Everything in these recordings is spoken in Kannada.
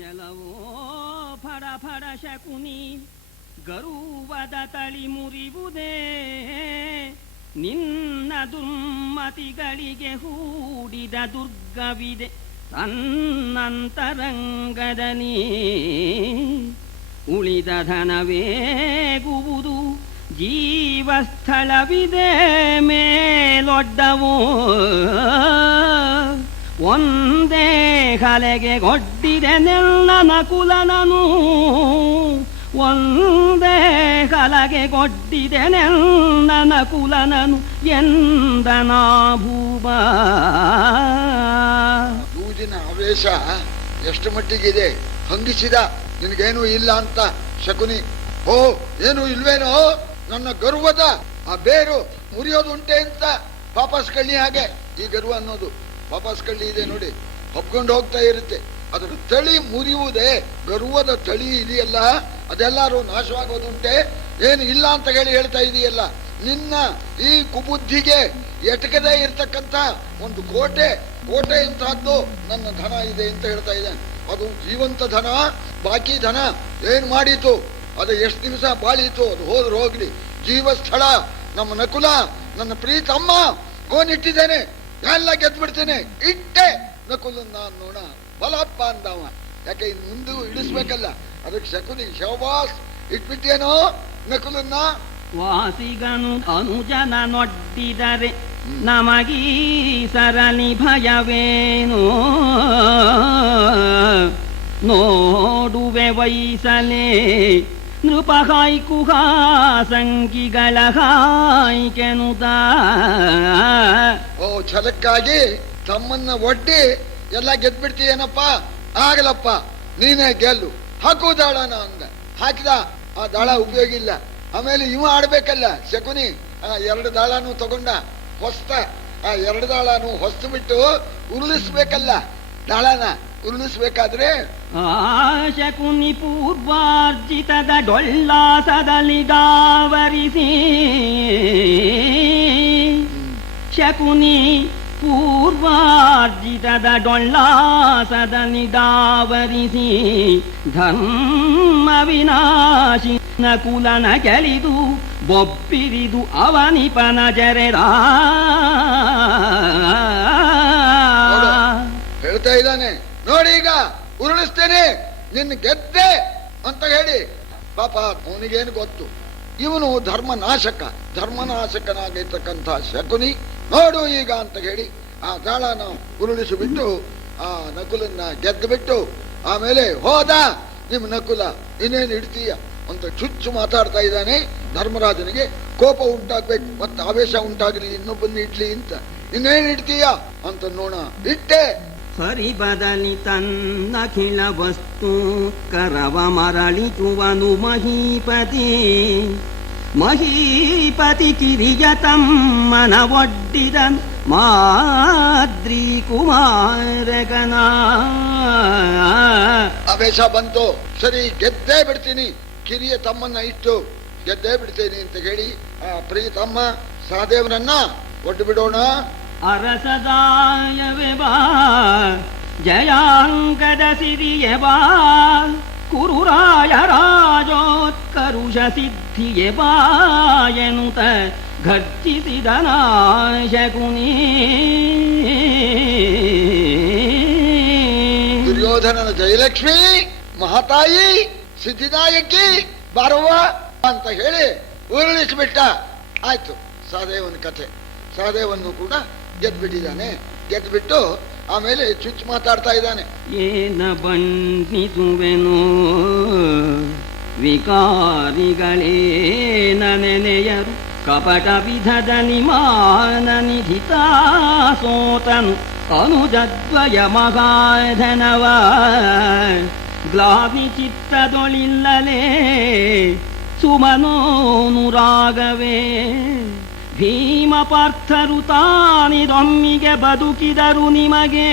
ಎಲವೋ ಫಡ ಫಡ ಶಕುನಿ ಗರುವದ ತಳಿ ಮುರಿವುದೇ ನಿನ್ನ ದುರ್ಮತಿಗಳಿಗೆ ಹೂಡಿದ ದುರ್ಗವಿದೆ ತನ್ನಂತರಂಗದನಿ ಉಳಿದ ಧನವೇಗುವುದು ಜೀವಸ್ಥಳವಿದೆ ಮೇಲೊಡ್ಡವೋ ಒಂದೇ ಕಲೆಗೆ ಗೊಡ್ಡಿದೆ ನೆಲ್ಲನ ಕುಲನನು ಒಂದೇ ಕಲೆಗೆ ಗೊಡ್ಡಿದೆ ನೆಲ್ಲನ ಕುಲನನು ಎಂದನಾ ಭೂಮ. ದೂಜಿನ ಆವೇಶ ಎಷ್ಟು ಮಟ್ಟಿಗಿದೆ, ಹಂಗಿಸಿದ. ನಿನಗೇನು ಇಲ್ಲ ಅಂತ ಶಕುನಿ. ಓ ಏನು ಇಲ್ವೇನೋ, ನನ್ನ ಗರ್ವದ ಆ ಬೇರು ಮುರಿಯೋದುಂಟೆ ಅಂತ ವಾಪಸ್ ಕಳ್ಳಿ. ಹಾಗೆ ಈ ಗರ್ವ ಅನ್ನೋದು ವಾಪಸ್ ಕಳ್ಳಿ ಇದೆ ನೋಡಿ, ಹೊಪ್ಕೊಂಡು ಹೋಗ್ತಾ ಇರುತ್ತೆ. ಅದರ ತಳಿ ಮುರಿಯುವುದೇ, ಗರ್ವದ ತಳಿ ಇದೆಯಲ್ಲ ಅದೆಲ್ಲಾರು ನಾಶವಾಗೋದುಂಟೆ. ಏನು ಇಲ್ಲ ಅಂತ ಹೇಳ್ತಾ ಇದೆಯಲ್ಲ. ನಿನ್ನ ಈ ಕುಬುದ್ಧಿಗೆ ಎಟಕದೇ ಇರ್ತಕ್ಕಂಥ ಒಂದು ಕೋಟೆ ಇಂತಹದ್ದು ನನ್ನ ಧನ ಇದೆ ಅಂತ ಹೇಳ್ತಾ ಇದ್ದಾನೆ. ಅದು ಜೀವಂತ ಧನ. ಬಾಕಿ ಧನ ಏನ್ ಮಾಡೀತು, ಅದು ಎಷ್ಟು ದಿವಸ ಬಾಳೀತು, ಅದು ಹೋದ್ರೆ ಹೋಗ್ಲಿ. ಜೀವಸ್ಥಳ ನಮ್ಮ ನಕುಲ, ನನ್ನ ಪ್ರೀತಮ್ಮ ಗೋನಿಟ್ಟಿದ್ದೇನೆ, ಎಲ್ಲ ಗೆದ್ಬಿಡ್ತೇನೆ. ಇಟ್ಟೆ ನಕುಲನ್ನ ನೋಡ ಬಲಪ್ಪ ಅಂದವ. ಯಾಕೆ ಇನ್ನು ಮುಂದೆ ಇಳಿಸ್ಬೇಕಲ್ಲ, ಅದಕ್ಕೆ ಶಕುನಿ ಶವವಾಸ್ ಇಟ್ಬಿಟ್ಟೇನೋ ನಕುಲನ್ನ. ವಾಸಿಗನು ಅನುಜನ ನೊಡ್ಡಿದರೆ ನಮಗೀ ಸರಳಿ ಭಯವೇನು, ನೋಡುವೆ ವೈಸಲೇ ನೃಪ ಹಾಯ್ಕುಹಾ ಸಂಗಿಗಳ ಹಾಯ್ಕೆನುದ. ಓ ಛಲಕ್ಕಾಗಿ ತಮ್ಮನ್ನ ಒಡ್ಡಿ ಎಲ್ಲ ಗೆದ್ಬಿಡ್ತೀಯೇನಪ್ಪ. ಆಗಲಪ್ಪ, ನೀನೇ ಗೆಲ್ಲು. ಹಾಕು ದಾಳನ ಅಂದ. ಹಾಕಿದ. ಆ ದಾಳ ಉಪಯೋಗ ಇಲ್ಲ. ಆಮೇಲೆ ಇವ ಆಡ್ಬೇಕಲ್ಲ ಶಕುನಿ. ಎರಡು ದಾಳನು ತಗೊಂಡ ಹೊಸ್ತ. ಆ ಎರಡು ದಾಳನು ಹೊಸ್ತು ಬಿಟ್ಟು ಉರುಳಿಸ್ಬೇಕಲ್ಲ. ದಾಳನ ಉರುಳಿಸ್ಬೇಕಾದ್ರೆ ಶಕುನಿ ಪೂರ್ವಾರ್ಜಿತದ ಡೊಳ್ಳಾಸದಲ್ಲಿ ಗಾವರಿಸಿ, ಶಕುನಿ ಪೂರ್ವಾರ್ಜಿತದ ಡೊಳ್ಳಾಸದಲ್ಲಿ ಗಾವರಿಸಿ ಧರ್ಮ ವಿನಾಶಿ ನಕುಲನ ಗೆಲಿದು ಬೊಬ್ಬಿರಿದು ಅವನಿಪನ ಜರೆದ. ಹೇಳ್ತಾ ಇದ್ದಾನೆ ನೋಡಿ, ಈಗ ಉರುಳಿಸ್ತೇನೆ, ನಿನ್ನ ಗೆದ್ದೆ ಅಂತ ಹೇಳಿ. ಪಾಪ ಅವನಿಗೇನು ಗೊತ್ತು, ಇವನು ಧರ್ಮನಾಶಕನಾಗಿರ್ತಕ್ಕಂಥ ಶಕುನಿ. ನೋಡು ಈಗ ಅಂತ ಹೇಳಿ ಆ ದಾಳನ ಉರುಳಿಸಿಬಿಟ್ಟು ಆ ನಕುಲನ್ನ ಗೆದ್ದು ಬಿಟ್ಟು ಆಮೇಲೆ ಹೋದ. ನಿಮ್ ನಕುಲ ಇನ್ನೇನು ಇಡ್ತೀಯ ಅಂತ ಚುಚ್ಚು ಮಾತಾಡ್ತಾ ಇದ್ದಾನೆ. ಧರ್ಮರಾಜನಿಗೆ ಕೋಪ ಉಂಟಾಗ್ಬೇಕು, ಮತ್ತೆ ಆವೇಶ ಉಂಟಾಗ್ಲಿ, ಇನ್ನೊಬ್ಬನ್ನ ಇಡ್ಲಿ ಅಂತ. ಇನ್ನೇನು ಇಡ್ತೀಯ ಅಂತ ನೋಡ ಇಟ್ಟೆ. ಹರಿ ಬದಲಿ ತನ್ನಖಿಲ ವಸ್ತು ಕರವ ಮರಳಿಸುವನು ಮಹೀಪತಿ ಕಿರಿಯ ತಮ್ಮನ ಒಡ್ಡಿದ ಮಾದ್ರಿ ಕುಮಾರಗನ. ಆವೇಶ ಬಂತು. ಸರಿ, ಗೆದ್ದೇ ಬಿಡ್ತೀನಿ, ಕಿರಿಯ ತಮ್ಮನ್ನ ಇಟ್ಟು ಗೆದ್ದೇ ಬಿಡ್ತೇನೆ ಅಂತ ಹೇಳಿ ಆ ಪ್ರೀತಮ್ಮ ಸಹದೇವನನ್ನ ಒಡ್ಡು ಬಿಡೋಣ. ಅರಸದಾಯವೇ ಬಾ ಜಯಾಂಕದ ಸಿರಿಯೇ ಬಾ, ಕುರುರಾಯ ರಾಜೋತ್ಕರುಷ ಸಿದ್ಧಿಯೇ ಬಾ ಎನ್ನುತ್ತ ಘರ್ಜಿಸಿದ ಶಕುನಿ. ದುರ್ಯೋಧನನ ಜಯಲಕ್ಷ್ಮಿ ಮಹಾತಾಯಿ ಸಿದ್ಧಿದಾಯಕಿ ಬಾರವ್ವ ಅಂತ ಹೇಳಿ ಉರುಳಿಸಿಬಿಟ್ಟ. ಆಯ್ತು, ಸಹದೇವನ ಕಥೆ. ಸಹದೇವನ್ನು ಕೂಡ ಗೆದ್ಬಿಟ್ಟಿದ್ದಾನೆ. ಗೆದ್ಬಿಟ್ಟು ಆಮೇಲೆ ಚುಚ್ಚು ಮಾತಾಡ್ತಾ ಇದ್ದಾನೆ. ಏನ ಬಣ್ಣಿಸುವೆನು ವಿಕಾರಿಗಳೇನ ನೆನೆಯರು ಕಪಟ ವಿಧದಲ್ಲಿ ಮಾನ ನಿಧಿತ ಸೋತನು ಅನುಜದ್ವಯ ಮಗಾಧನವ ಗ್ಲಾನಿ ಚಿತ್ತದೊಳಿಲ್ಲಲೇ ಸುಮನೋನುರಾಗವೇ. ಭೀಮ ಪಾರ್ಥರು ತಾನಿರೊಮ್ಮಿಗೆ ಬದುಕಿದರು ನಿಮಗೆ,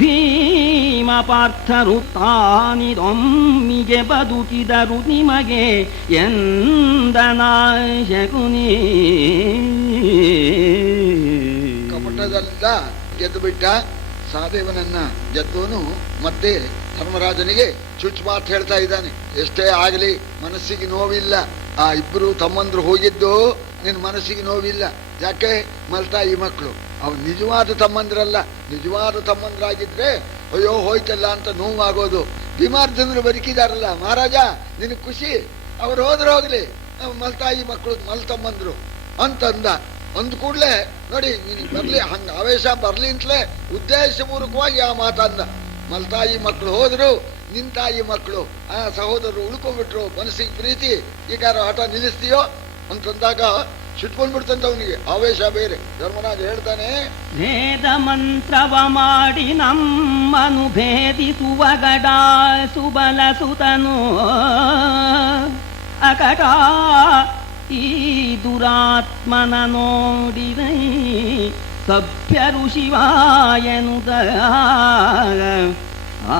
ಭೀಮ ಪಾರ್ಥರು ತಾನಿರೊಮ್ಮಿಗೆ ಬದುಕಿದರು ನಿಮಗೆ ಎಂದನ ಶಕುನಿ. ಕಪಟದಲ್ಲ ಗೆದ್ದು ಬಿಟ್ಟ ಸಹದೇವನನ್ನ ಗೆದ್ದವನು ಮತ್ತೆ ಧರ್ಮರಾಜನಿಗೆ ಚುಚ್ಚು ಮಾತು ಹೇಳ್ತಾ ಇದ್ದಾನೆ. ಎಷ್ಟೇ ಆಗಲಿ ಮನಸ್ಸಿಗೆ ನೋವಿಲ್ಲ, ಆ ಇಬ್ರು ತಮ್ಮಂದ್ರು ಹೋಗಿದ್ದು ನಿನ್ ಮನಸ್ಸಿಗೆ ನೋವಿಲ್ಲ. ಯಾಕೆ? ಮಲ್ತಾಯಿ ಮಕ್ಕಳು. ಅವ್ ನಿಜವಾದ ತಮ್ಮಂದ್ರಲ್ಲ. ನಿಜವಾದ ತಮ್ಮಂದ್ರಾಗಿದ್ರೆ ಅಯ್ಯೋ ಹೋಯ್ತಲ್ಲ ಅಂತ ನೋವಾಗೋದು. ಭೀಮಾರ್ಜುನರು ಬದುಕಿದಾರಲ್ಲ ಮಹಾರಾಜ, ನಿನಗೆ ಖುಷಿ. ಅವ್ರು ಹೋಗ್ಲಿ, ಮಲ್ತಾಯಿ ಮಕ್ಕಳು ಮಲ್ತಮ್ಮಂದ್ರು ಅಂತಂದ. ಅಂದ ಕೂಡ್ಲೆ ನೋಡಿ ಬರ್ಲಿ, ಹಂಗ ಆವೇಶ ಬರ್ಲಿ ಅಂತಲೇ ಉದ್ದೇಶಪೂರ್ವಕವಾಗಿ ಆ ಮಾತಂದ. ಮಲ್ತಾಯಿ ಮಕ್ಕಳು ಹೋದ್ರು, ನಿನ್ ತಾಯಿ ಮಕ್ಕಳು ಆ ಸಹೋದರರು ಉಳ್ಕೊಂಡ್ಬಿಟ್ರು. ಮನಸ್ಸಿಗೆ ಪ್ರೀತಿ, ಈಗ ಹಠ ನಿಲ್ಲಿಸ್ತೀಯೋ ಅಂತಂದಾಗ ಸಿಟ್ಕೊಂಡ್ಬಿಡ್ತಂತ ಅವನಿಗೆ. ಆವೇಶ ಬೇರೆ. ಧರ್ಮರಾಜ ಹೇಳ್ತಾನೆ, ವೇದ ಮಂತ್ರವ ಮಾಡಿ ನಮ್ಮನು ಭೇದಿಸುವ ಗಡ ಸುಬಲ ಸುತನು ಅಕಟ ಈ ದುರಾತ್ಮನ ನೋಡಿದೈ ಸಭ್ಯರು ಶಿವಾಯನುದ ಆ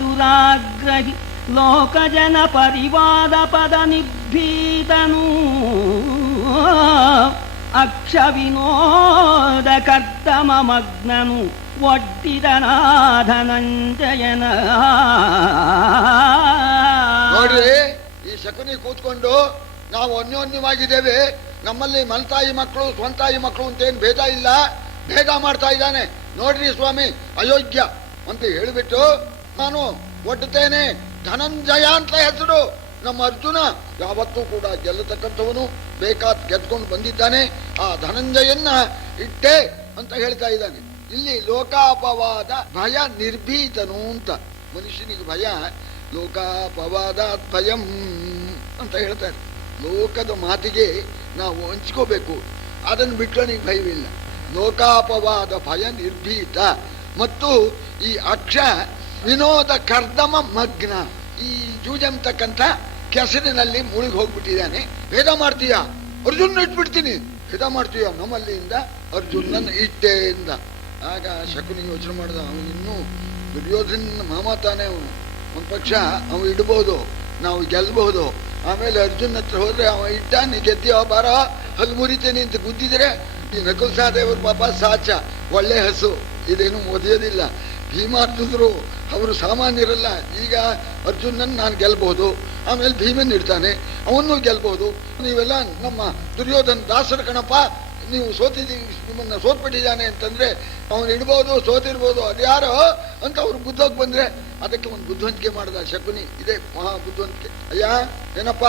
ದುರಾಗ್ರಹಿ ಲೋಕಜನ ಪರಿವಾದ ಪದ ನಿಭೀತನು ಅಕ್ಷ ವಿನೋದ ಕರ್ದಮ ಮಗ್ನನು ಒಡ್ಡಿದನಾಧನಂಜಯನ. ನೋಡ್ರಿ, ಈ ಶಕುನಿ ಕೂತ್ಕೊಂಡು ನಾವು ಅನ್ಯೋನ್ಯವಾಗಿದ್ದೇವೆ, ನಮ್ಮಲ್ಲಿ ಮಲ್ತಾಯಿ ಮಕ್ಕಳು ಸ್ವಂತಾಯಿ ಮಕ್ಕಳು ಅಂತೇನು ಭೇದ ಇಲ್ಲ, ಭೇದ ಮಾಡ್ತಾ ಇದ್ದಾನೆ ನೋಡ್ರಿ ಸ್ವಾಮಿ, ಅಯೋಗ್ಯ ಅಂತ ಹೇಳಿಬಿಟ್ಟು ನಾನು ಒಡ್ಡುತ್ತೇನೆ. ಧನಂಜಯ ಅಂತ ಹೆಸರು. ನಮ್ಮ ಅರ್ಜುನ ಯಾವತ್ತೂ ಕೂಡ ಗೆಲ್ಲತಕ್ಕಂಥವನು, ಬೇಕಾದ ಗೆದ್ಕೊಂಡು ಬಂದಿದ್ದಾನೆ. ಆ ಧನಂಜಯನ್ನ ಇಟ್ಟೆ ಅಂತ ಹೇಳ್ತಾ ಇದ್ದಾನೆ. ಇಲ್ಲಿ ಲೋಕಾಪವಾದ ಭಯ ನಿರ್ಭೀತನು ಅಂತ. ಮನುಷ್ಯನಿಗೆ ಭಯ ಲೋಕಾಪವಾದ ಭಯಂ ಅಂತ ಹೇಳ್ತಾರೆ. ಲೋಕದ ಮಾತಿಗೆ ನಾವು ಹಂಚ್ಕೋಬೇಕು, ಅದನ್ನು ಬಿಟ್ಟರೆ ನಿಗೆ ಭಯವಿಲ್ಲ. ಲೋಕಾಪವಾದ ಭಯ ನಿರ್ಭೀತ. ಮತ್ತು ಈ ಅಕ್ಷ ವಿನೋದ ಕರ್ದಮ ಮಗ್ನ, ಈ ಜೂಜಂತಕ್ಕಂಥ ಕೆಸರಿನಲ್ಲಿ ಮುಳುಗಿ ಹೋಗ್ಬಿಟ್ಟಿದ್ದಾನೆ. ಭೇದ ಮಾಡ್ತೀಯ, ಅರ್ಜುನ ಇಟ್ಬಿಡ್ತೀನಿ. ಭೇದ ಮಾಡ್ತೀಯ, ನಮ್ಮಲ್ಲಿಂದ ಅರ್ಜುನನ್ ಇಟ್ಟೆ ಎಂದ. ಆಗ ಶಕುನಿ ಯೋಚನೆ ಮಾಡಿದ, ಅವನು ಇನ್ನೂ ದುರ್ಯೋಧನ ಮಾಮ ತಾನೆ ಅವನು. ಒಂದು ಪಕ್ಷ ಅವ ಇಡ್ಬೋದು, ನಾವು ಗೆಲ್ಬಹುದು. ಆಮೇಲೆ ಅರ್ಜುನ್ ಹತ್ರ ಹೋದ್ರೆ ಅವ ಇಟ್ಟ, ನೀ ಗೆದ್ದೀವ ಬಾರ ಹಲ್ಲು ಮುರಿತೇನೆ ಅಂತ ಗುದ್ದಿದ್ರೆ ಈ ನಕುಲ್ ಸಹದೇವರು ಪಾಪ ಸಾಚ ಒಳ್ಳೆ ಹಸು, ಇದೇನು ಒದೆಯೋದಿಲ್ಲ. ಭೀಮಾರ್ಜುನರು ಅವರು ಸಾಮಾನ್ಯರಲ್ಲ. ಈಗ ಅರ್ಜುನನ್ ನಾನು ಗೆಲ್ಬಹುದು, ಆಮೇಲೆ ಭೀಮನ್ ಇಡ್ತಾನೆ, ಅವನ್ನೂ ಗೆಲ್ಬಹುದು. ನೀವೆಲ್ಲ ನಮ್ಮ ದುರ್ಯೋಧನ ದಾಸರ ಕಣಪ್ಪ, ನೀವು ನಿಮ್ಮನ್ನ ಸೋತ್ಬಿಟ್ಟಿದ್ದಾನೆ ಅಂತಂದ್ರೆ ಅವನು ಇಡ್ಬೋದು, ಸೋತಿರ್ಬೋದು, ಅದ್ಯಾರೋ ಅಂತ ಅವ್ರು ಬುದ್ಧೋಗಿ ಬಂದ್ರೆ ಅದಕ್ಕೆ ಒಂದು ಬುದ್ಧಿವಂತಿಕೆ ಮಾಡಿದ ಶಕುನಿ. ಇದೇ ಮಹಾ ಬುದ್ಧಿವಂತಿಕೆ. ಅಯ್ಯ ಏನಪ್ಪ,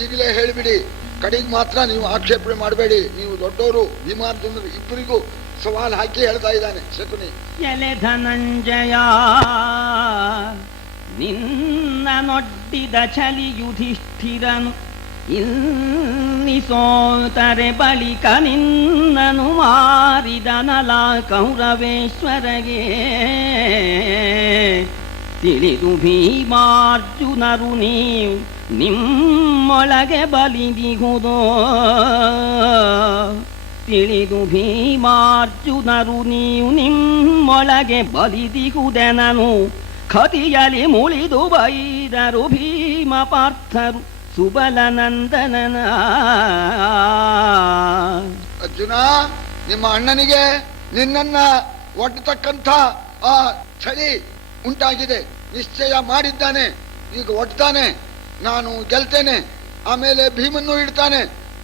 ಈಗಲೇ ಹೇಳಿಬಿಡಿ, ಕಡೆಗೆ ಮಾತ್ರ ನೀವು ಆಕ್ಷೇಪಣೆ ಮಾಡಬೇಡಿ, ನೀವು ದೊಡ್ಡವರು. ಭೀಮಾರ್ಜುನರು ಇಬ್ಬರಿಗೂ ಸವಾಲ್ ಹಾಕಿ ಹೇಳ್ತಾ ಇದ್ದಾನೆ ಶಕುನಿ. ಎಲೆ ಧನಂಜಯ, ನಿನ್ನ ನೊಡ್ಡಿದ ಚಲಿ ಯುಧಿಷ್ಠಿರನು ಇಲ್ಲಿ ಸೋತರೆ ಬಳಿಕ ನಿನ್ನನು ಮಾರಿದನಲ ಕೌರವೇಶ್ವರಗೆ. ತಿಳಿದು ಭೀಮಾರ್ಜುನರು ನೀವು ನಿಮ್ಮೊಳಗೆ ಬಲಿದಿಹುದೋ. ತಿಳಿದು ಭೀಮಾರ್ಜುನರು ನೀವು ನಿಮ್ಮೊಳಗೆ ಬಲಿದಿಹುದೆನನು. ಖತಿಯಲಿ ಮುಳಿದು ಬೈದರು ಭೀಮ ಪಾರ್ಥರು ಸುಬಲನಂದನನ. ಅರ್ಜುನ, ನಿಮ್ಮ ಅಣ್ಣನಿಗೆ ನಿನ್ನನ್ನ ಒಡ್ಡತಕ್ಕಂಥ ಆ ಚಳಿ ಉಂಟಾಗಿದೆ. ನಿಶ್ಚಯ ಮಾಡಿದ್ದಾನೆ, ಈಗ ಒಡ್ತಾನೆ. ನಾನು ಗೆಲ್ತೇನೆ, ಆಮೇಲೆ ಭೀಮನ್ನು ಇಡ್ತಾನೆ,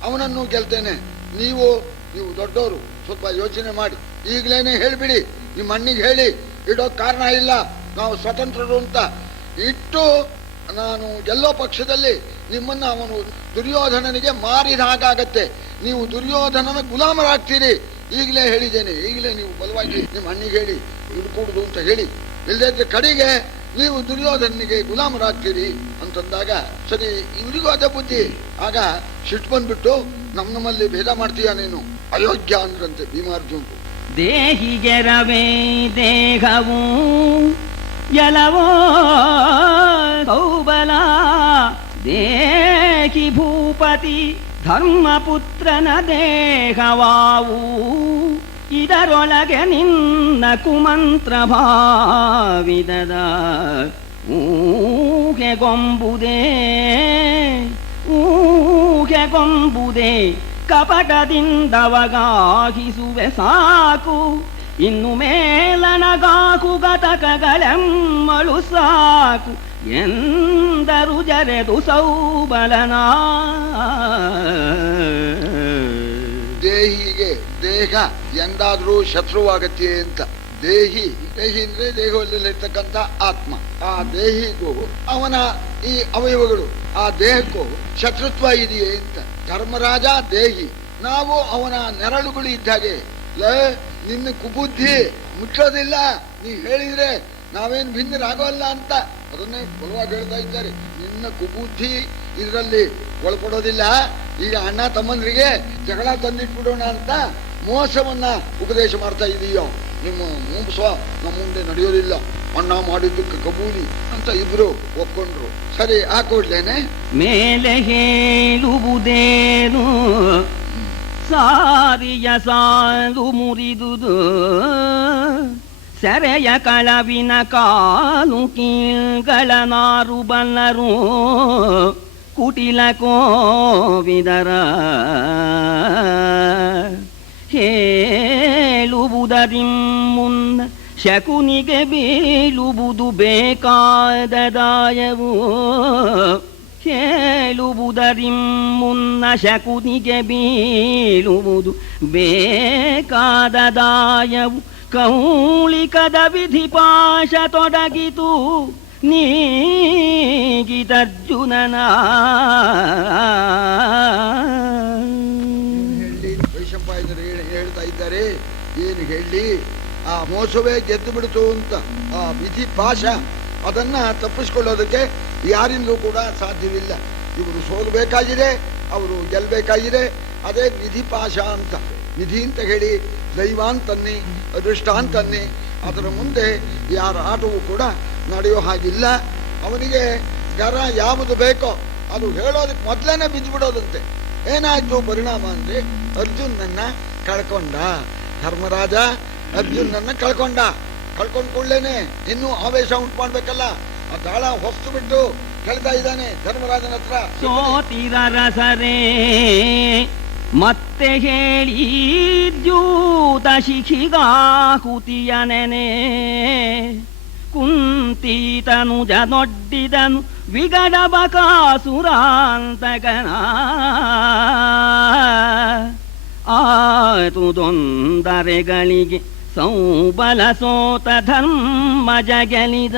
ಅವನನ್ನು ಗೆಲ್ತೇನೆ. ನೀವು ದೊಡ್ಡವರು, ಸ್ವಲ್ಪ ಯೋಚನೆ ಮಾಡಿ. ಈಗಲೇನೆ ಹೇಳಿಬಿಡಿ, ನಿಮ್ಮ ಅಣ್ಣಿಗೆ ಹೇಳಿ, ಇಡೋ ಕಾರಣ ಇಲ್ಲ, ನಾವು ಸ್ವತಂತ್ರರು ಅಂತ. ಇಟ್ಟು ನಾನು ಗೆಲ್ಲೋ ಪಕ್ಷದಲ್ಲಿ ನಿಮ್ಮನ್ನ ಅವನು ದುರ್ಯೋಧನನಿಗೆ ಮಾರಿದ ಹಾಗಾಗತ್ತೆ. ನೀವು ದುರ್ಯೋಧನನ ಗುಲಾಮರಾಗ್ತೀರಿ. ಈಗಲೇ ಹೇಳಿದ್ದೇನೆ, ಈಗಲೇ ನೀವು ಬಲವಾಗಿ ನಿಮ್ಮ ಅಣ್ಣಿಗೆ ಹೇಳಿ ಹಿಡ್ಕೂಡುದು ಅಂತ ಹೇಳಿ. ಇಲ್ಲದಿದ್ರೆ ಕಡೆಗೆ ನೀವು ದುರ್ಯೋಧನಿಗೆ ಗುಲಾಮರಾಗ್ತೀರಿ ಅಂತಂದಾಗ ಸರಿ, ಇವರಿಗೂ ಅದೇ ಬುದ್ಧಿ. ಆಗ ಸಿಟ್ಟು ಬಂದ್ಬಿಟ್ಟು ನಮ್ಮಲ್ಲಿ ಭೇದ ಮಾಡ್ತೀಯ ನೀನು, ಅಯೋಗ್ಯ ಅಂದ್ರಂತೆ ಭೀಮಾರ್ಜುನರು. ದೇಹಿಗೆರವೇ ದೇಹವು ಎಲವೋ ಕೌಬಲ, ದೇಹಿ ಭೂಪತಿ ಧರ್ಮಪುತ್ರನ ದೇಹವಾವು. ಇದರೊಳಗೆ ನಿನ್ನ ಕುಮಂತ್ರ ಭಾವಿದದ ಊಹೆಗೊಂಬುದೇ ಕಪಟದಿಂದವಗಾಹಿಸುವೆ ಸಾಕು. ಇನ್ನು ಮೇಲ ಕ್ಷಣಗಾಕು ಗತಕಗಳೆಮ್ಮಳು ಸಾಕು ಎಂದರು ಜರೆದು ಸೌಬಲನ. ದೇಹಿಗೆ ದೇಹ ಎಂದಾದ್ರೂ ಶತ್ರುವಾಗತ್ತೆ ಅಂತ. ದೇಹಿ ಅಂದ್ರೆ ದೇಹದಲ್ಲಿರ್ತಕ್ಕಂಥ ಆತ್ಮ. ಆ ದೇಹಿಗೂ ಅವನ ಈ ಅವಯವಗಳು ಆ ದೇಹಕ್ಕೂ ಶತ್ರುತ್ವ ಇದೆಯೇ ಅಂತ. ಧರ್ಮರಾಜ ದೇಹಿ, ನಾವು ಅವನ ನೆರಳುಗಳು ಇದ್ದಾಗೆ. ನಿನ್ನ ಕುಬುದ್ಧಿ ಮುಚ್ಚೋದಿಲ್ಲ, ನೀ ಹೇಳಿದ್ರೆ ನಾವೇನ್ ಭಿನ್ನರಾಗೋಲ್ಲ ಅಂತ ಅದನ್ನೇ ಬಲವಾಗಿ ಹೇಳ್ತಾ ಇದ್ದಾರೆ. ನಿನ್ನ ಕುಬುದ್ಧಿ ಇದರಲ್ಲಿ ಒಳಪಡೋದಿಲ್ಲ. ಈಗ ಅಣ್ಣ ತಮ್ಮಂದ್ರಿಗೆ ಜಗಳ ತಂದಿಟ್ಬಿಡೋಣ ಅಂತ ಮೋಸವನ್ನ ಉಪದೇಶ ಮಾಡ್ತಾ ಇದೀಯೋ. ನಿಮ್ಮ ಮೋಸ ನಮ್ಮ ಮುಂದೆ ನಡೆಯೋದಿಲ್ಲ, ಅಣ್ಣ ಮಾಡಿದ್ದಕ್ಕೆ ಕಬೂಲಿ ಅಂತ ಇಬ್ರು ಒಪ್ಕೊಂಡ್ರು. ಸರಿ, ಹಾಕೊಡ್ಲೇನೆ. ಮೇಲೆ ಹೇಳುವುದೇನು ಸಾರಿಯ ಸಾಲು ಮುರಿದುದು, ಸೆರೆಯ ಕಳವಿನ ಕಾಲು ಕೀಳ್ಗಳ ನಾರು ಬಲ್ಲರು ಕುಟಿಲ ಕೋವಿದರ. ಹೇಳುವುದರಿಂ ಮುನ್ನ ಶಕುನಿಗೆ ಬೀಳುವುದು ಬೇಕಾದ ದಾಯವು. ಹೇಳುವುದರಿಂ ಮುನ್ನ ಶಕುನಿಗೆ ಬೀಳುವುದು ಬೇಕಾದ ದಾಯವು. ಕೌಳಿಕದ ವಿಧಿ ಪಾಶ ತೊಡಗಿತು ನೀಗಿದರ್ಜುನನ. ವೈಶಂಪಾಯನರು ಹೇಳ್ತಾ ಇದ್ದಾರೆ, ಏನು ಹೇಳಿ, ಆ ಮೋಸವೇ ಗೆದ್ದು ಬಿಡ್ತು ಅಂತ. ಆ ವಿಧಿ ಪಾಶ ಅದನ್ನ ತಪ್ಪಿಸ್ಕೊಳ್ಳೋದಕ್ಕೆ ಯಾರಿಂದಲೂ ಕೂಡ ಸಾಧ್ಯವಿಲ್ಲ. ಇವರು ಸೋಲ್ಬೇಕಾಗಿದೆ, ಅವರು ಗೆಲ್ಬೇಕಾಗಿದೆ. ಅದೇ ವಿಧಿ ಪಾಶ ಅಂತ. ವಿಧಿ ಅಂತ ಹೇಳಿ ದೈವ ಅಂತನ್ನಿ, ಅದೃಷ್ಟ ಅಂತನ್ನಿ, ಅದರ ಮುಂದೆ ಯಾರ ಆಟವೂ ಕೂಡ ನಡೆಯೋ ಹಾಗಿಲ್ಲ. ಅವನಿಗೆ ಗರ ಯಾವುದು ಬೇಕೋ ಅದು ಹೇಳೋದಕ್ಕೆ ಮೊದಲೇನೆ ಬಿದ್ದುಬಿಡೋದಂತೆ. ಏನಾಯ್ತು ಪರಿಣಾಮ ಅಂದ್ರೆ ಅರ್ಜುನನ್ನ ಕಳ್ಕೊಂಡ. ಧರ್ಮರಾಜ ಅರ್ಜುನನ್ನ ಕಳ್ಕೊಂಡ್ಕೊಳ್ಳೇನೆ ಇನ್ನೂ ಆವೇಶ ಉಂಟು ಮಾಡ್ಬೇಕಲ್ಲ. ಆ ದಾಳ ಹೊಸ್ತು ಬಿಟ್ಟು ಕೇಳ್ತಾ ಇದ್ದಾನೆ ಧರ್ಮರಾಜನ ಹತ್ರ. ಸೋತಿರರಸರೇ ಮತ್ತೆ ಹೇಳಿದ್ಯೂತ ಶಿಖಿಗಾಹುತಿಯ ನೆನೆ. ಕುಂತೀತನುಜ ನೊಡ್ಡಿದನು ವಿಗಡ ಬಕಾಸುರಾಂತಕನ. ಆತುದೊಂದರೆಗಳಿಗೆ ಸೌಬಲ ಸೋತ ಧರ್ಮಜ ಗೆಲಿದ.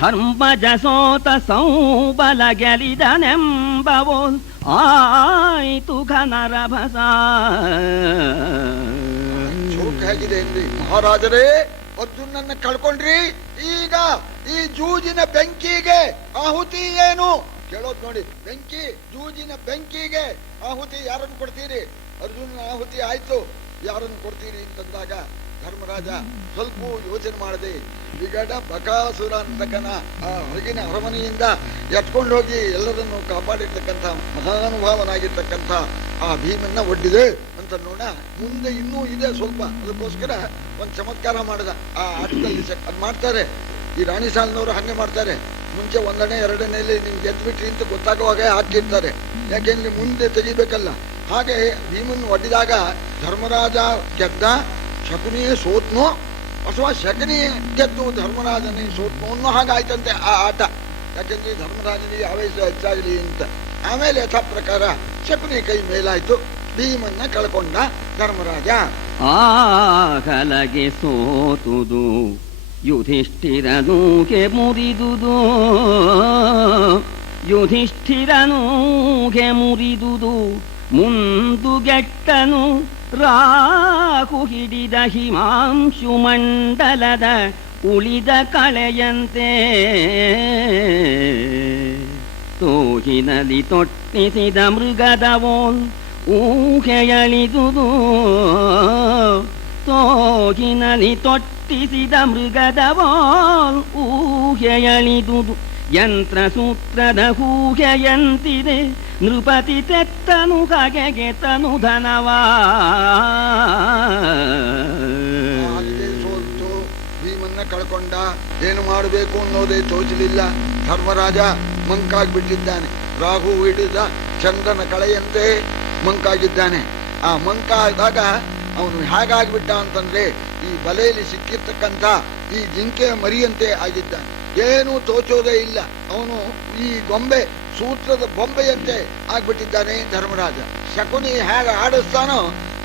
ಧರ್ಮಜ ಸೋತ ಸೌಬಲ ಗೆಲಿದನೆಂಬವೋ ಆಯ್ತು ಘನರಭಸ. ಹೇಗಿದೆ ಎಂದ್ರಿ ಮಹಾರಾಜರೇ, ಅರ್ಜುನನ್ನ ಕಳ್ಕೊಂಡ್ರಿ. ಈಗ ಈ ಜೂಜಿನ ಬೆಂಕಿಗೆ ಆಹುತಿ ಏನು ಕೇಳೋದ್ ನೋಡಿ. ಬೆಂಕಿ, ಜೂಜಿನ ಬೆಂಕಿಗೆ ಆಹುತಿ ಯಾರನ್ನು ಕೊಡ್ತೀರಿ? ಅರ್ಜುನನ ಆಹುತಿ ಆಯ್ತು, ಯಾರನ್ನು ಕೊಡ್ತೀರಿ ಅಂತಂದಾಗ ಧರ್ಮರಾಜ ಸ್ವಲ್ಪ ಯೋಚನೆ ಮಾಡದೆ ವಿಗಡ ಬಕಾಸುರ ಅಂತಕನ ಆ ಹೊರಗಿನ ಅರಮನೆಯಿಂದ ಎತ್ಕೊಂಡು ಹೋಗಿ ಎಲ್ಲರನ್ನು ಕಾಪಾಡಿರ್ತಕ್ಕಂಥ ಮಹಾನುಭಾವನಾಗಿರ್ತಕ್ಕಂಥ ಆ ಭೀಮನ್ನ ಒಡ್ಡಿದೆ ಅಂತ ನೋಡ. ಮುಂದೆ ಇನ್ನೂ ಇದೆ ಸ್ವಲ್ಪ, ಅದಕ್ಕೋಸ್ಕರ ಒಂದ್ ಚಮತ್ಕಾರ ಮಾಡಿದ ಆ ಆಟದಲ್ಲಿ. ಅದ್ ಮಾಡ್ತಾರೆ ಈ ರಾಣಿ ಸಾಲಿನವರು, ಹಂಗೆ ಮಾಡ್ತಾರೆ. ಮುಂಚೆ ಒಂದನೇ ಎರಡನೇಲಿ ನಿಮ್ಗೆ ಗೆದ್ಬಿಟ್ರಿ ಅಂತ ಗೊತ್ತಾಗುವಾಗ ಹಾಕಿರ್ತಾರೆ, ಯಾಕೆಂದ್ರೆ ಮುಂದೆ ತೆಗಿಬೇಕಲ್ಲ. ಹಾಗೆ ಭೀಮನ್ ಒಡ್ಡಿದಾಗ ಧರ್ಮರಾಜ ಗೆದ್ದ, ಶಕುನಿಯೇ ಸೋತ್ನೋ ಅಥವಾ ಶಕನಿಯೇ ಗೆದ್ದು ಧರ್ಮರಾಜನೇ ಸೋತ್ನೋ ಅನ್ನೋ ಹಾಗಾಯ್ತಂತೆ ಆ ಆಟ. ಯಾಕೆಂದ್ರೆ ಧರ್ಮರಾಜನಿಗೆ ಆವೇಶ ಹೆಚ್ಚಾಗಲಿ ಅಂತ. ಆಮೇಲೆ ಯಥಾ ಪ್ರಕಾರ ಶಕುನಿ ಕೈ ಮೇಲಾಯ್ತು, ಭೀಮನ್ನ ಕಳ್ಕೊಂಡ ಧರ್ಮರಾಜ. ಆಗಲಗೆ ಸೋತುದು ಯುಧಿಷ್ಠಿರನೂಗೆ ಮುರಿದುದು. ಯುಧಿಷ್ಠಿರನೂಗೆ ಮುರಿದುದು ಮುಂದು ಗೆಟ್ಟನು ರಾಹು ಹಿಡಿದ ಹಿಮಾಂಶು ಮಂಡಲದ ಉಳಿದ ಕಳೆಯಂತೆ. ತೋಹಿನಲ್ಲಿ ತೊಟ್ಟಿಸಿದ ಮೃಗದವೋಲ್ ಊಹೆಯಳಿದುದು. ತೋಹಿನಲ್ಲಿ ತೊಟ್ಟಿಸಿದ ಮೃಗದವೋಲ್ ಊಹೆಯಳಿದುದು. ಯಂತ್ರ ಸೂತ್ರದ ಹೂಹೆಯಂತಿದೆ ನೃಪತಿ ತೆತ್ತನು ಕಗೆಗೆ ತನು ಧನವಾ. ಸೋಲ್ತು, ಭೀಮನ್ನ ಕಳ್ಕೊಂಡ. ಏನು ಮಾಡಬೇಕು ಅನ್ನೋದೇ ತೋಚಲಿಲ್ಲ. ಧರ್ಮರಾಜ ಮಂಕಾಗ್ಬಿಟ್ಟಿದ್ದಾನೆ. ರಾಹು ಹಿಡಿದ ಚಂದನ ಕಳೆಯಂತೆ ಮಂಕಾಗಿದ್ದಾನೆ. ಆ ಮಂಕ ಆದಾಗ ಅವನು ಹೇಗಾಗ್ಬಿಟ್ಟ ಅಂತಂದ್ರೆ ಈ ಬಲೆಯಲ್ಲಿ ಸಿಕ್ಕಿರ್ತಕ್ಕಂಥ ಈ ಜಿಂಕೆಯ ಮರಿಯಂತೆ ಆಗಿದ್ದಾನೆ. ಏನೂ ತೋಚೋದೇ ಇಲ್ಲ. ಅವನು ಈ ಗೊಂಬೆ ಸೂತ್ರದ ಬೊಂಬೆಯಂತೆ ಆಗ್ಬಿಟ್ಟಿದ್ದಾನೆ ಧರ್ಮರಾಜ. ಶಕುನಿ ಹೇಗೆ ಆಡಿಸ್ತಾನೋ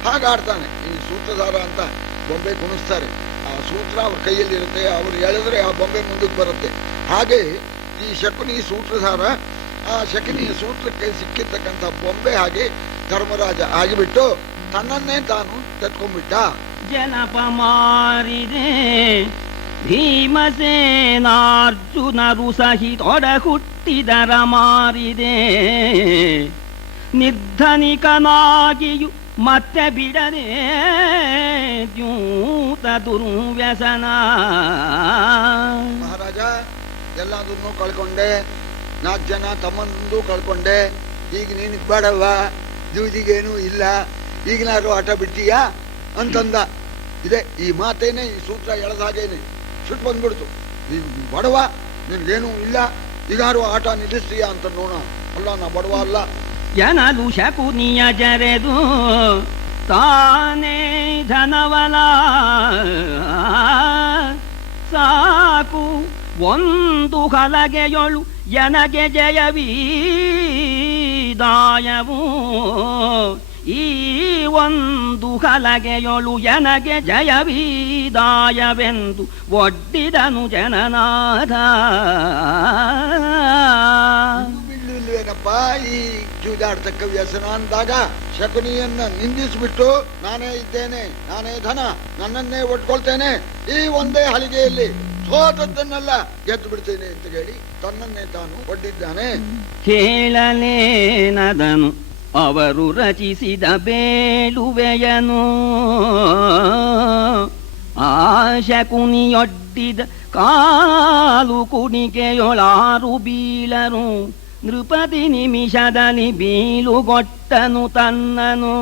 ಹಾಗೆ ಆಡ್ತಾನೆ. ಈ ಸೂತ್ರಧಾರ ಅಂತ ಬೊಂಬೆ ಕುಣಿಸ್ತಾರೆ. ಆ ಸೂತ್ರ ಅವ್ರ ಕೈಯಲ್ಲಿ ಇರುತ್ತೆ, ಅವರು ಎಳೆದ್ರೆ ಆ ಬೊಂಬೆ ಮುಂದಕ್ಕೆ ಬರುತ್ತೆ. ಹಾಗೆ ಈ ಶಕುನಿ ಸೂತ್ರಧಾರ, ಆ ಶಕುನಿಯ ಸೂತ್ರಕ್ಕೆ ಸಿಕ್ಕಿರ್ತಕ್ಕಂಥ ಬೊಂಬೆ ಹಾಗೆ ಧರ್ಮರಾಜ ಆಗಿಬಿಟ್ಟು ತನ್ನನ್ನೇ ತಾನು ತೆತ್ಕೊಂಡ್ಬಿಟ್ಟ. ಜಲಪಮಾರಿದೆ ಭೀಮಸೇನಾರ್ಜುನರು ಸಹಿತೊಡ ಹುಟ್ಟಿದರ ಮಾರಿದೆ, ನಿರ್ಧನಿಕನಾಗಿಯು ಮತ್ತೆ ಬಿಡದೆ ದ್ಯೂತ ದುರ್ವ್ಯಸನ. ಮಹಾರಾಜ, ಎಲ್ಲದನ್ನೂ ಕಳ್ಕೊಂಡೆ, 4 ಜನ ತಮ್ಮಂದು ಕಳ್ಕೊಂಡೆ, ಈಗ ನೀನು ಬೇಡವ, ಜೂಜಿಗೇನೂ ಇಲ್ಲ, ಈಗಿನಾರು ಆಟ ಬಿಡ್ತೀಯಾ ಅಂತಂದ. ಇದೆ ಈ ಮಾತೇನೆ, ಈ ಸೂತ್ರ ಎಳೆದ ಹಾಗೇನೆ ಸುಟ್ಟು ಬಂದ್ಬಿಡ್ತು. ಈಗ ಬಡವ, ನಿನ್ಗೇನೂ ಇಲ್ಲ, ಈಗಾರು ಆಟ ನಿಲ್ಲಿಸ್ತೀಯ ಅಂತ ನೋಡ. ಅಲ್ಲ, ನಾ ಬಡವ ಅಲ್ಲ. ಜನಲು ಶಕುನಿಯ ಜರೆದು ತಾನೇ ಧನವಲ ಸಾಕು ಒಂದು ಹಲಗೆಯೊಳು ಎನಗೆ ಜಯವೀದಾಯವು, ಈ ಒಂದು ಹಲಗೆಯೊಳು ಎನಗೆ ಜಯವೀದಾಯವೆಂದು ಒಡ್ಡಿದನು ಜನನಾಥ. ಬಿಡ್ಲಿಲ್ವೇನಪ್ಪ ಈ ಜೂಜಾಡ್ತಕ್ಕ ವ್ಯಸನ ಅಂದಾಗ ಶಕುನಿಯನ್ನ ನಿಂದಿಸ್ಬಿಟ್ಟು ನಾನೇ ಇದ್ದೇನೆ, ನಾನೇ ಧನ, ನನ್ನನ್ನೇ ಒಟ್ಕೊಳ್ತೇನೆ, ಈ ಒಂದೇ ಹಲಿಗೆಯಲ್ಲಿ ಸೋತದ್ದನ್ನೆಲ್ಲ ಗೆದ್ದು ಬಿಡ್ತೇನೆ ಅಂತ ಹೇಳಿ ತನ್ನನ್ನೇ ತಾನು ಒಡ್ಡಿದ್ದಾನೆ. ಹೇಳಲೇನದನು ಅವರು ರಚಿಸಿದ ಬೇಳುವೆಯನು, ಆ ಶಕುನಿಯೊಡ್ಡಿದ ಕಾಲು ಕುಣಿಕೆಯೊಳಾರು ಬೀಳರು, ನೃಪತಿ ನಿಮಿಷದಲ್ಲಿ ಬೀಳುಗೊಟ್ಟನು ತನ್ನನು,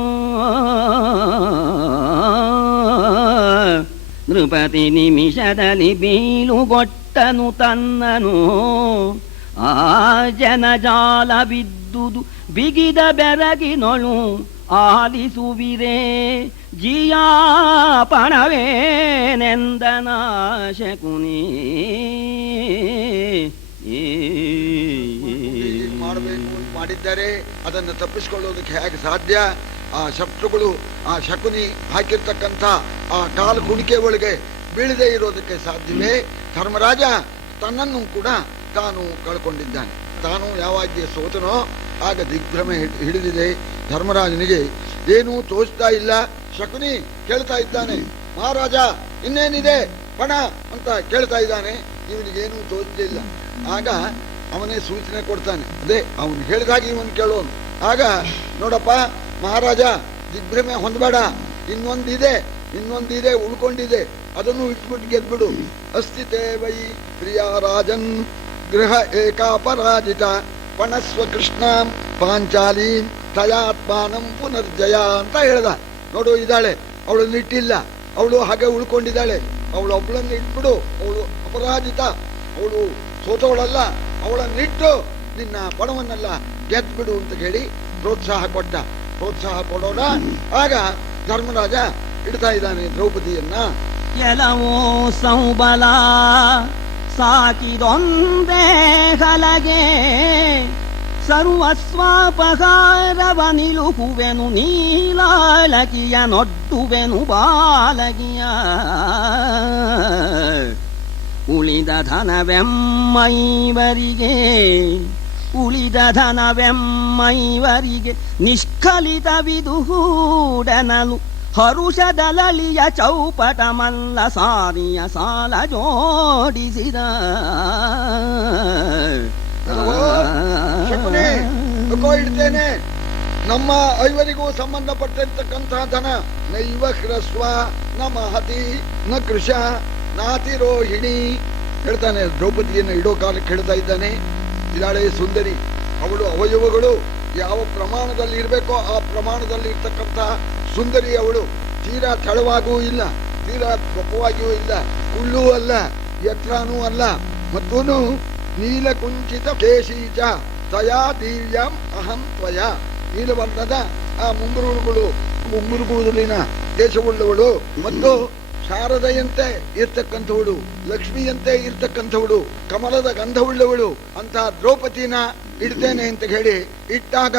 ನೃಪತಿ ನಿಮಿಷದಲ್ಲಿ ಬೀಳುಗೊಟ್ಟನು ತನ್ನನು. ಆ ಜನಜಾಲ ಬಿದ್ದುದು ಬಿಗಿದ ಬೆರಗಿನೊಳು, ಆಲಿಸುವಿರೇ ಜಿಯಾಪಣವೇನೆಂದನ ಶಕುನಿ. ಮಾಡಬೇಕು ಮಾಡಿದ್ದಾರೆ, ಅದನ್ನು ತಪ್ಪಿಸಿಕೊಳ್ಳೋದಕ್ಕೆ ಹೇಗೆ ಸಾಧ್ಯ? ಆ ಶತ್ರುಗಳು ಆ ಶಕುನಿ ಹಾಕಿರ್ತಕ್ಕಂಥ ಆ ಕಾಲು ಕುಣಿಕೆ ಒಳಗೆ ಬೀಳದೆ ಇರೋದಕ್ಕೆ ಸಾಧ್ಯವೇ? ಧರ್ಮರಾಜ ತನ್ನನ್ನು ಕೂಡ ತಾನು ಕಳ್ಕೊಂಡಿದ್ದಾನೆ. ತಾನು ಯಾವಾಗ ಸೋತನೋ ಆಗ ದಿಗ್ಭ್ರಮೆ ಹಿಡಿದಿದೆ ಧರ್ಮರಾಜನಿಗೆ. ಏನೂ ತೋಚ್ತಾ ಇಲ್ಲ. ಶಕುನಿ ಕೇಳ್ತಾ ಇದ್ದಾನೆ, ಮಹಾರಾಜ ಇನ್ನೇನಿದೆ ಪಣ ಅಂತ ಕೇಳ್ತಾ ಇದ್ದಾನೆ. ಇವನಿಗೇನೂ ತೋಚಲಿಲ್ಲ. ಆಗ ಅವನೇ ಸೂಚನೆ ಕೊಡ್ತಾನೆ. ಅದೇ ಅವನು ಹೇಳಿದಾಗಿ ಇವನು ಕೇಳೋನು. ಆಗ ನೋಡಪ್ಪ ಮಹಾರಾಜ, ದಿಗ್ಭ್ರಮೆ ಹೊಂದಬೇಡ, ಇನ್ನೊಂದಿದೆ ಉಳ್ಕೊಂಡಿದೆ, ಅದನ್ನು ಇಟ್ಬಿಟ್ಟು ಗೆದ್ಬಿಡು. ಅಸ್ಥಿತೇ ವೈ ಪ್ರಿಯ ರಾಜನ್ ಗೃಹ ಏಕಾಪರಾಜಿತ ಪಣಸ್ವ ಕೃಷ್ಣಾಂ ಪಾಂಚಾಲೀಂ ತಯಾತ್ಮಾನಂ ಪುನರ್ಜಯ ಅಂತ ಹೇಳ್ದ. ನೋಡು, ಇದ್ದಾಳೆ, ಅವಳನ್ನು ಇಟ್ಟಿಲ್ಲ, ಅವಳು ಹಾಗೆ ಉಳ್ಕೊಂಡಿದ್ದಾಳೆ, ಅವಳು ಒಬ್ಬಳನ್ನು ಇಟ್ಬಿಡು, ಅವಳು ಅಪರಾಜಿತ, ಅವಳು ಸೋತವಳಲ್ಲ, ಅವಳನ್ನಿಟ್ಟು ನಿನ್ನ ಪಣವನ್ನೆಲ್ಲ ಗೆದ್ಬಿಡು ಅಂತ ಹೇಳಿ ಪ್ರೋತ್ಸಾಹ ಕೊಡೋಣ. ಆಗ ಧರ್ಮರಾಜ ಇಡ್ತಾ ಇದ್ದಾನೆ ದ್ರೌಪದಿಯನ್ನ. ಎಲವೋ ಸೌಬಲ ಸಾಕಿದೊಂದೇ ಹಲಗೆ, ಸರ್ವಸ್ವಾಪಹಾರವ ನಿಲುಹುವೆನು ನೀಲಾಳಕಿಯ ನೊಡ್ಡುವೆನು ಬಾಲಗಿಯ, ಉಳಿದ ಧನವೆಮ್ಮೈವರಿಗೆ ನಿಷ್ಕಲಿತವಿದುಹೂಡನಲು ಹರುಷದಲಳಿಯ ಚೌಪಟ ಮಲ್ಲ ಸಾರಿಯ ಸಾಲ ಜೋಡಿಸಿದ. ಇಡ್ತೇನೆ, ನಮ್ಮ ಐವರಿಗೂ ಸಂಬಂಧಪಟ್ಟಿರ್ತಕ್ಕಂಥ ಧನ ನೈವ ಹ್ರಸ್ವ ನ ಮಹತಿ ನ ಕೃಶ ನಾತಿರೋಹಿಣಿ ಹೇಳ್ತಾನೆ. ದ್ರೌಪದಿಯನ್ನು ಇಡೋ ಕಾಲಕ್ಕೆ ಹೇಳ್ತಾ ಇದ್ದಾನೆ. ಇದಾಳೆ ಸುಂದರಿ, ಅವಳು ಅವಯವಗಳು ಯಾವ ಪ್ರಮಾಣದಲ್ಲಿ ಇರಬೇಕೋ ಆ ಪ್ರಮಾಣದಲ್ಲಿ ಇರ್ತಕ್ಕಂಥ ಸುಂದರಿ ಅವಳು. ತೀರಾ ತೆಳವಾಗೂ ಇಲ್ಲ, ತೀರಾ ದಪ್ಪವಾಗಿಯೂ ಇಲ್ಲ, ಕುಳ್ಳೂ ಅಲ್ಲ, ಎತ್ತರನೂ ಅಲ್ಲ. ಮತ್ತೂನು ನೀಲಕುಂಚಿತ ಕೇಶೀಚ ತಯಾ ದಿವ್ಯಂ ಅಹಂ ತ್ವಯ. ನೀಲವರ್ಣದ ಆ ಮುಂಗುರುಳಿನ ಕೇಶವುಳ್ಳವಳು ಮತ್ತು ಶಾರದೆಯಂತೆ ಇರ್ತಕ್ಕಂಥವಳು, ಲಕ್ಷ್ಮಿಯಂತೆ ಇರ್ತಕ್ಕಂಥವಳು, ಕಮಲದ ಗಂಧವುಳ್ಳವಳು ಅಂತ ದ್ರೌಪದಿನ ಇಡ್ತೇನೆ ಅಂತ ಹೇಳಿ ಇಟ್ಟಾಗ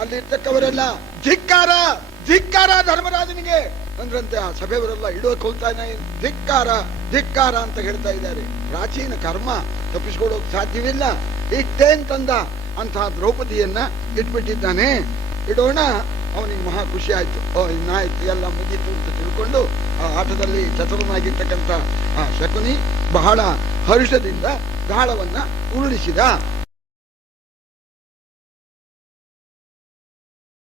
ಅಲ್ಲಿರ್ತಕ್ಕವರೆಲ್ಲ ಧಿಕ್ಕಾರ ಧಿಕ್ಕಾರ ಧರ್ಮರಾಜನಿಗೆ ಅಂದ್ರಂತೆ. ಆ ಸಭೆಯವರೆಲ್ಲ ಇಡೋಕ್ ಹೋಗ್ತಾನೆ, ಧಿಕ್ಕಾರ ಧಿಕ್ಕಾರ ಅಂತ ಹೇಳ್ತಾ ಇದ್ದಾರೆ. ಪ್ರಾಚೀನ ಕರ್ಮ ತಪ್ಪಿಸ್ಕೊಡೋಕ್ ಸಾಧ್ಯವಿಲ್ಲ. ಇಟ್ಟೆ ಅಂತಂದ ಅಂತಹ ದ್ರೌಪದಿಯನ್ನ ಇಟ್ಬಿಟ್ಟಿದ್ದಾನೆ. ಇಡೋಣ. ಅವನಿಗೆ ಮಹಾ ಖುಷಿ ಆಯ್ತು. ಇನ್ನಾಯ್ತು, ಎಲ್ಲ ಮುಗೀತು ಅಂತ ತಿಳ್ಕೊಂಡು ಆ ಆಟದಲ್ಲಿ ಚತುರನಾಗಿರ್ತಕ್ಕಂಥ ಆ ಶಕುನಿ ಬಹಳ ಹರ್ಷದಿಂದ ಗಾಳವನ್ನ ಉರುಳಿಸಿದ.